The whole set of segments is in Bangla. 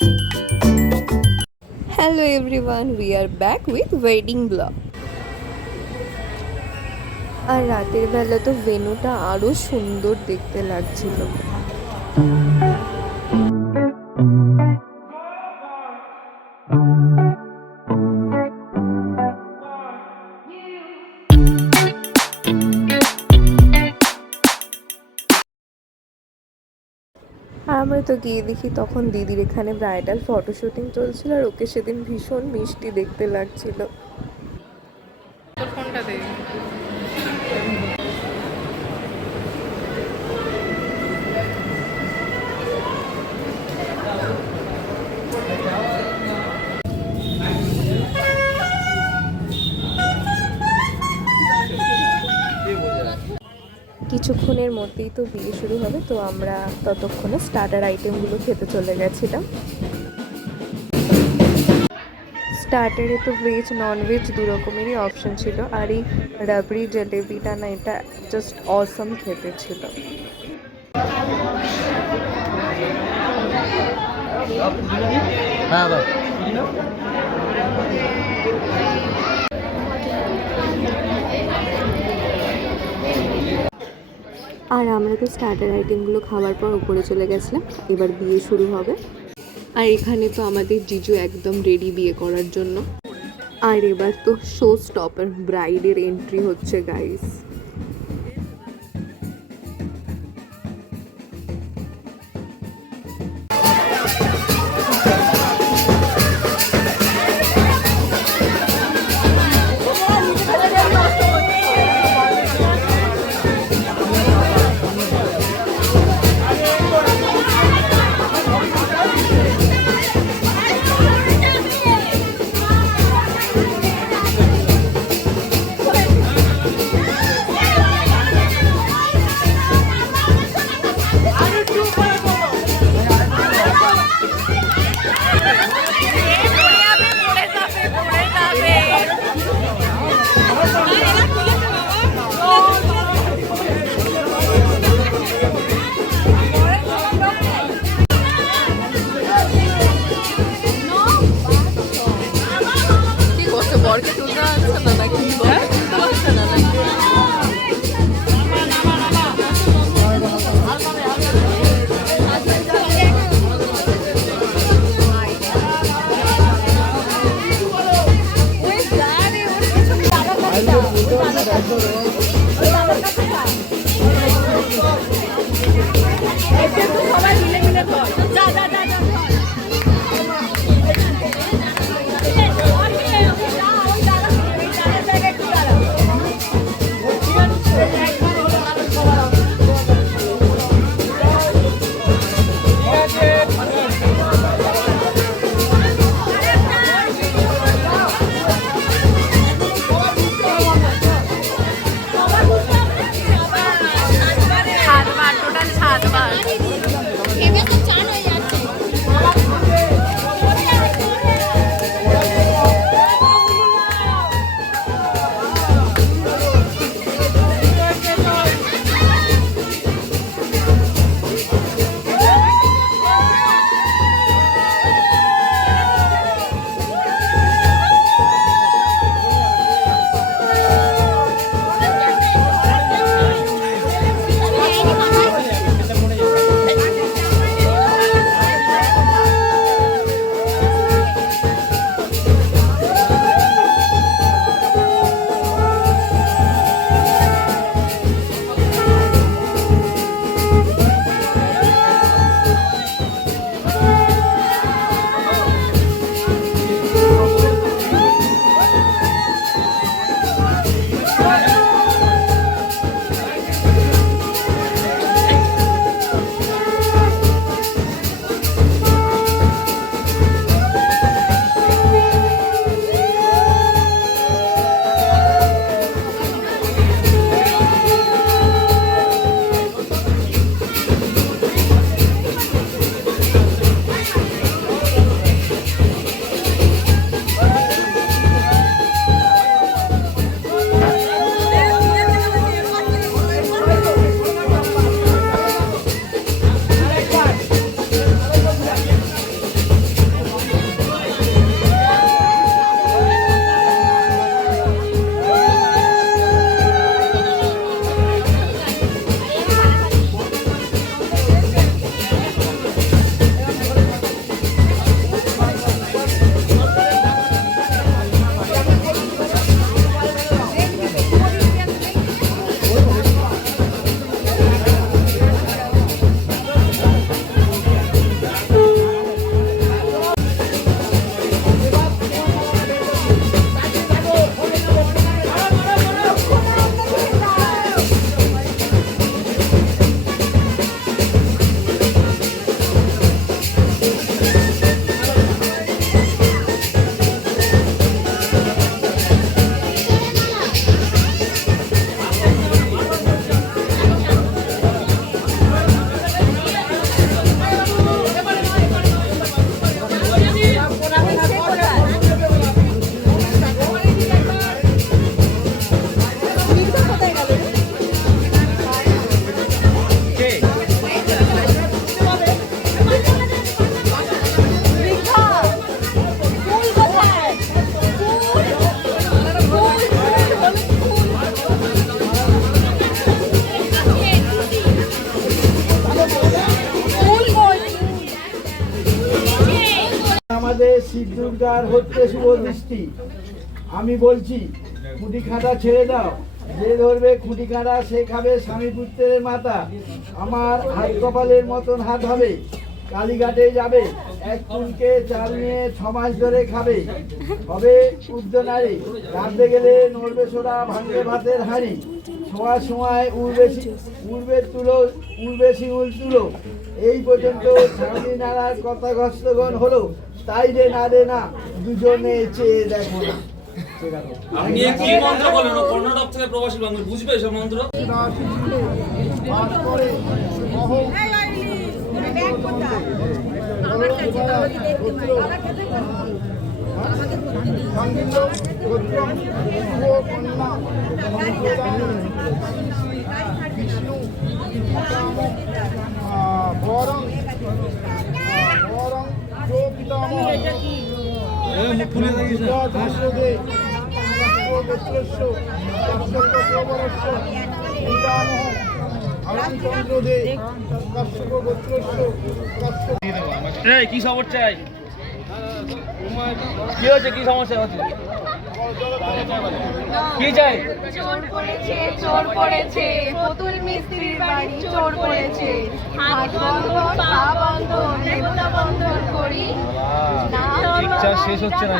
Hello everyone, we are back with wedding vlog. আর রাতের বেলা তো ভেন্যুটা আরো সুন্দর দেখতে লাগছিল। আর আমরা তো গিয়ে দেখি তখন দিদির এখানে ব্রাইডাল ফটোশুটিং চলছিল, আর ওকে সেদিন ভীষণ মিষ্টি দেখতে লাগছিল। কিছুক্ষণের মধ্যেই তো বিয়ে শুরু হবে, তো আমরা ততক্ষণে স্টার্টার আইটেমগুলো খেতে চলে গেছিলাম। স্টার্টারে তো ভেজ নন ভেজ দু রকমেরই অপশন ছিল, আর এই রাবড়ি জলেবিটা না, এটা জাস্ট অসম খেতে ছিল। আর আমরা তো স্টার্টার আইটেমগুলো খাওয়ার পর উপরে চলে গেছিলাম, এবার বিয়ে শুরু হবে। আর এখানে তো আমাদের জিজু একদম রেডি বিয়ে করার জন্য। আর এবার তো শো স্টপার ব্রাইডের এন্ট্রি হচ্ছে গাইস। আমাদের শিব দুর্গার হচ্ছে শুভ দৃষ্টি। আমি বলছি খুঁটি খাঁটা ছেড়ে দাও, যে ধরবে খুঁটি খাঁটা সে খাবে স্বামী পুত্রের মাথা। আমার হাত কপালের মতন হাত হবে, কালীঘাটে যাবে, এক কুলকে চাল নিয়ে 6 মাস ধরে খাবে, হবে উদ্যনারী। রাঁধতে গেলে নড়বে সোনা, ভাঙবে ভাতের হাঁড়ি, ছোঁয়ার সময় উড়বে তুলো, উড়বে শিমুল তুলো। এই পর্যন্ত স্বামী নাড়ার কথা ঘস্তগণ হলো, তাই রে না দুজনে চেয়ে দেখো না। আপনি কি মন্ত্র বলেন? কর্ণাটক থেকে প্রবাসী বাঙালি বুঝবে এসব মন্ত্র? কি খবর চাই? কি হচ্ছে? কি সমস্যা হচ্ছে? কি চাই? চোর পড়েছে পুতুল মিস্ত্রির বাড়ি, চোর পড়েছে হাত বন্ধ পা বন্ধ দেবতা বন্ধ করি ইচ্ছা শেষ হচ্ছে না।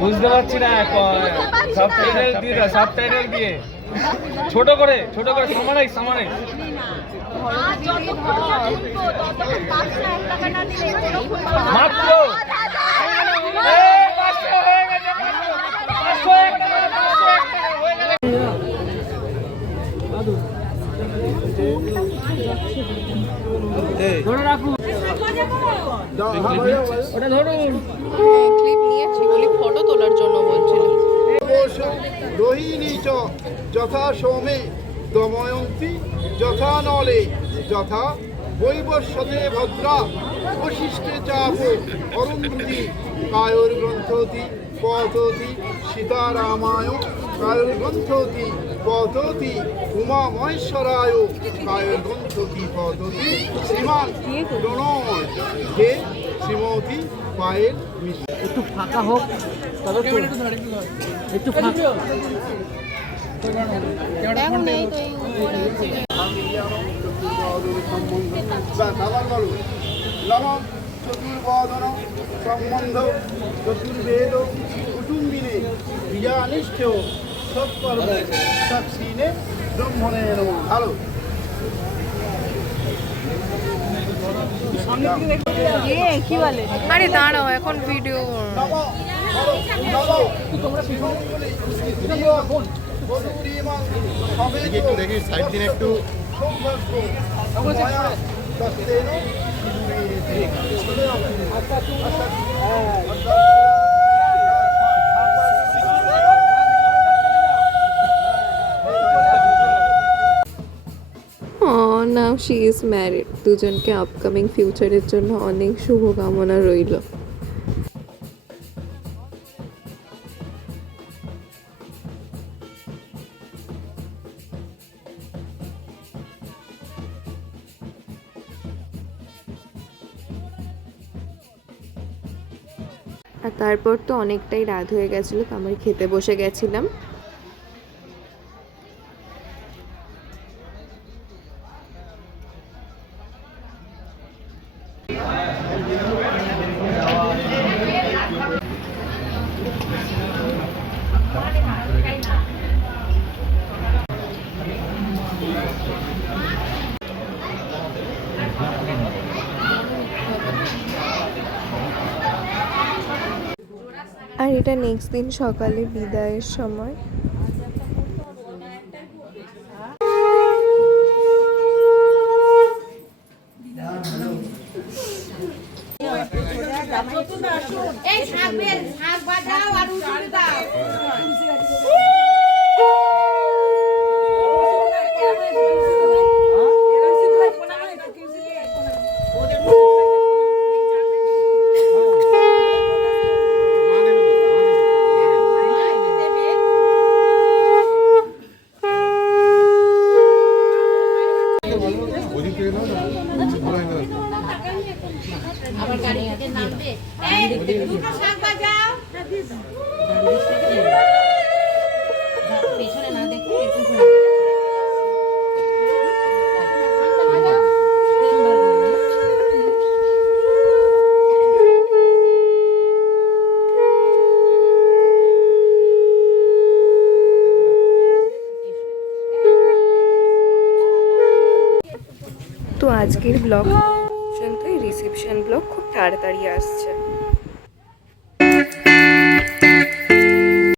বুঝতে পারছি না, সাবটাইটেল দিয়ে ছোট করে সামারে মাত্র ক্লিপ নিয়েছি বলি ফটো তোলার জন্য বলছিল। রোহিণী চ যথা সোমে দময়ন্তী যথা নলে যথা বৈবস্বতে ভদ্রা বশিষ্ঠে চাপ অরুন্ধতি কায়র গ্রন্থতি পততি সীতারামায় কায়র গ্রন্থতি পততি উমা মহেশ্বরায় কায়র গ্রন্থতি পততি শ্রীমান প্রণয় হে শ্রীমতী পায়ের মিশ্র। একটু ফাঁকা হোক, তবে একটু ফাঁকা চতুর্বদন সম্বন্ধ চতুর্বেদ কুটুম্বিনে বিজানিষ্ঠ সৎকর্ম সাক্ষীনে ব্রহ্মণে নমঃ। ভালো কি বলে? আরে দাঁড়াও, এখন ভিডিও। একটু দেখি সাইড দিন একটু। Now she is married. দুজনকে আপকামিং ফিউচারের জন্য অনেক শুভকামনা রইল। আর তারপর তো অনেকটাই রাত হয়ে গেছিলো, তো আমরা খেতে বসে গেছিলাম। আর এটা নেক্সট দিন সকালে বিদায়ের সময়। এই শাক বাজাও আর উঠে দাও। তো আজকের ব্লগ পর্যন্তই। রিসেপশন ব্লগ খুব তাড়াতাড়ি আসছে।